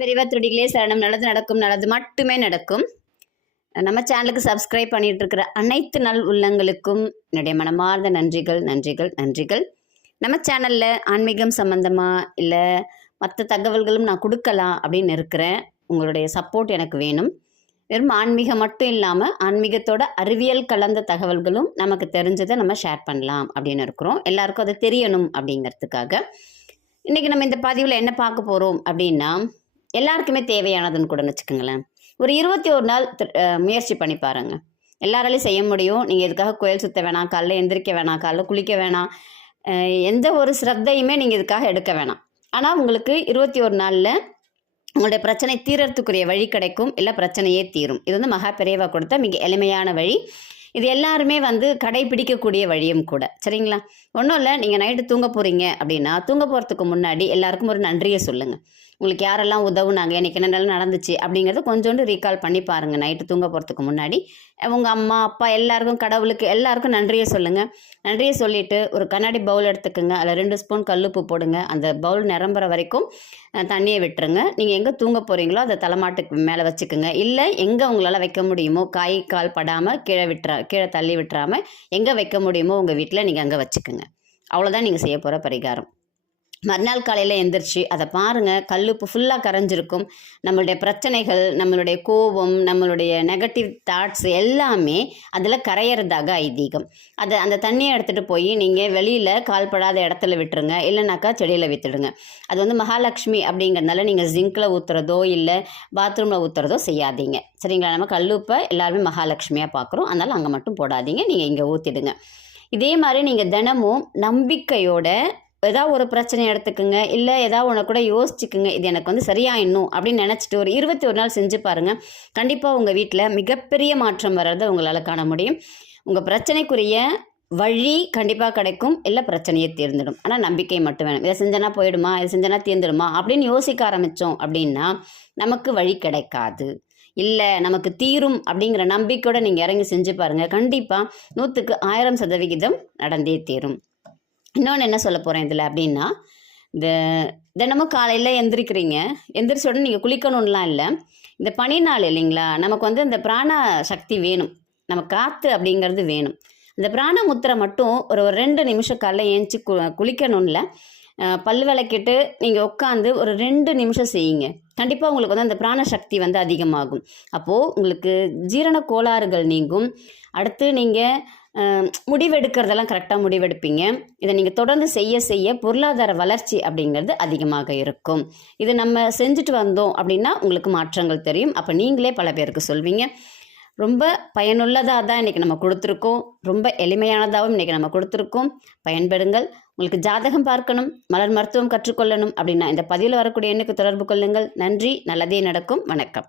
பெரியவா துடிகளே சரணம். நல்லது நடக்கும், நல்லது மட்டுமே நடக்கும். நம்ம சேனலுக்கு சப்ஸ்கிரைப் பண்ணிட்டு இருக்கிற அனைத்து நல் உள்ளங்களுக்கும் என்னுடைய மனமார்ந்த நன்றிகள் நன்றிகள் நன்றிகள். நம்ம சேனலில் ஆன்மீகம் சம்மந்தமாக இல்லை மற்ற தகவல்களும் நான் கொடுக்கலாம் அப்படின்னு இருக்கிறேன். உங்களுடைய சப்போர்ட் எனக்கு வேணும். வெறும் ஆன்மீகம் மட்டும் இல்லாமல் ஆன்மீகத்தோட அறிவியல் கலந்த தகவல்களும் நமக்கு தெரிஞ்சதை நம்ம ஷேர் பண்ணலாம் அப்படின்னு இருக்கிறோம். எல்லாருக்கும் அது தெரியணும் அப்படிங்கிறதுக்காக இன்றைக்கி நம்ம இந்த பதிவில் என்ன பார்க்க போகிறோம் அப்படின்னா, எல்லாருக்குமே தேவையானதுன்னு கூட வச்சுக்கோங்களேன். ஒரு 21 நாள் முயற்சி பண்ணி பாருங்கள். எல்லாராலையும் செய்ய முடியும். நீங்கள் இதுக்காக கோயில் சுற்ற வேணாம், காலைல எந்திரிக்க வேணாம், காலைல குளிக்க வேணாம், எந்த ஒரு ஸ்ரத்தையுமே நீங்கள் இதுக்காக எடுக்க வேணாம். ஆனால் உங்களுக்கு 21 நாளில் உங்களுடைய பிரச்சனை தீரத்துக்குரிய வழி கிடைக்கும், இல்லை பிரச்சனையே தீரும். இது வந்து மகா பெரியவா கொடுத்த மிக எளிமையான வழி. இது எல்லாருமே கடைபிடிக்கக்கூடிய வழியும் கூட. சரிங்களா? ஒன்றும் இல்லை, நீங்கள் நைட்டு தூங்க போகிறீங்க அப்படின்னா தூங்க போகிறதுக்கு முன்னாடி எல்லாருக்கும் ஒரு நன்றியை சொல்லுங்கள். உங்களுக்கு யாரெல்லாம் உதவுனாங்க, எனக்கு என்னென்னலாம் நடந்துச்சு அப்படிங்கிறத கொஞ்சோண்டு ரீகால் பண்ணி பாருங்கள். நைட்டு தூங்க போகிறதுக்கு முன்னாடி உங்கள் அம்மா அப்பா எல்லாருக்கும், கடவுளுக்கு எல்லாருக்கும் நன்றியை சொல்லுங்கள். நன்றியை சொல்லிவிட்டு ஒரு கண்ணாடி பவுல் எடுத்துக்கோங்க. அதில் 2 ஸ்பூன் கல்லுப்பு போடுங்க. அந்த பவுல் நிரம்புற வரைக்கும் தண்ணியை விட்டுருங்க. நீங்கள் எங்கே தூங்க போகிறீங்களோ அதை தலைமாட்டுக்கு மேலே வச்சுக்கோங்க. இல்லை எங்கே உங்களால் வைக்க முடியுமோ, காய் கால் படாமல் கீழே தள்ளி விட்டுறாமல் எங்கே வைக்க முடியுமோ உங்கள் வீட்டில் நீங்கள் அங்கே வச்சுக்கோங்க. அவ்வளோதான் நீங்கள் செய்ய போகிற பரிகாரம். மறுநாள் காலையில் எந்திரிச்சு அதை பாருங்கள். கல்லுப்பு ஃபுல்லாக கரைஞ்சிருக்கும். நம்மளுடைய பிரச்சனைகள், நம்மளுடைய கோபம், நம்மளுடைய நெகட்டிவ் தாட்ஸ் எல்லாமே அதில் கரையிறதாக ஐதீகம். அந்த தண்ணியை எடுத்துகிட்டு போய் நீங்கள் வெளியில் கால்படாத இடத்துல விட்டுருங்க. இல்லைனாக்கா செடியில் விற்றுடுங்க. அது மகாலட்சுமி அப்படிங்கிறதுனால நீங்கள் ஜிங்கில் ஊற்றுறதோ இல்லை பாத்ரூமில் ஊற்றுறதோ செய்யாதீங்க. சரிங்களா? நம்ம கல்லுப்பை எல்லாருமே மகாலட்சுமியாக பார்க்குறோம். அதனால் அங்கே மட்டும் போடாதீங்க, நீங்கள் இங்கே ஊற்றிடுங்க. இதே மாதிரி நீங்கள் தினமும் நம்பிக்கையோட ஏதாவது ஒரு பிரச்சனை எடுத்துக்குங்க, இல்லை ஏதாவது ஒன்று கூட யோசிச்சுக்குங்க. இது எனக்கு சரியாயிடணும் அப்படின்னு நினச்சிட்டு ஒரு 21 நாள் செஞ்சு பாருங்கள். கண்டிப்பாக உங்கள் வீட்டில் மிகப்பெரிய மாற்றம் வர்றதை உங்களால் காண முடியும். உங்கள் பிரச்சனைக்குரிய வழி கண்டிப்பாக கிடைக்கும், இல்லை பிரச்சனையே தீர்ந்துடும். ஆனால் நம்பிக்கை மட்டும் வேணும். இதை செஞ்சனா போயிடுமா, இதை செஞ்சனா தீர்ந்துடுமா அப்படின்னு யோசிக்க ஆரம்பித்தோம் அப்படின்னா நமக்கு வழி கிடைக்காது. இல்லை நமக்கு தீரும் அப்படிங்கிற நம்பிக்கையோடு நீங்கள் இறங்கி செஞ்சு பாருங்கள். கண்டிப்பாக 100க்கு 1000% நடந்தே தீரும். இன்னொன்று என்ன சொல்ல போகிறேன் இதில் அப்படின்னா, இந்த தினமும் காலையில் எந்திரிக்கிறீங்க. எந்திரிச்ச உடனே நீங்கள் குளிக்கணும்லாம் இல்லை. இந்த பனி நாள் இல்லைங்களா, நமக்கு இந்த பிராண சக்தி வேணும், நம்ம காற்று அப்படிங்கிறது வேணும். இந்த பிராண முத்திரை மட்டும் ஒரு 2 நிமிஷம் காலைல ஏஞ்சி குளிக்கணும்ல, பல் விளக்கிட்டு நீங்கள் உட்காந்து ஒரு 2 நிமிஷம் செய்யுங்க. கண்டிப்பாக உங்களுக்கு அந்த பிராண சக்தி அதிகமாகும். அப்போது உங்களுக்கு ஜீரண கோளாறுகள் நீங்கும். அடுத்து நீங்கள் முடிவெடுக்கிறதெல்லாம் கரெக்டாக முடிவெடுப்பீங்க. இதை நீங்கள் தொடர்ந்து செய்ய செய்ய பொருளாதார வளர்ச்சி அப்படிங்கிறது அதிகமாக இருக்கும். இது நம்ம செஞ்சுட்டு வந்தோம் அப்படின்னா உங்களுக்கு மாற்றங்கள் தெரியும். அப்போ நீங்களே பல பேருக்கு சொல்வீங்க. ரொம்ப பயனுள்ளதாக தான் இன்றைக்கி நம்ம கொடுத்துருக்கோம். ரொம்ப எளிமையானதாகவும் இன்றைக்கி நம்ம கொடுத்துருக்கோம். பயன்பெறுங்கள். உங்களுக்கு ஜாதகம் பார்க்கணும், மலர் மருத்துவம் கற்றுக்கொள்ளணும் அப்படின்னா இந்த பதிவில் வரக்கூடிய எண்ணுக்கு தொடர்பு கொள்ளுங்கள். நன்றி. நல்லதே நடக்கும். வணக்கம்.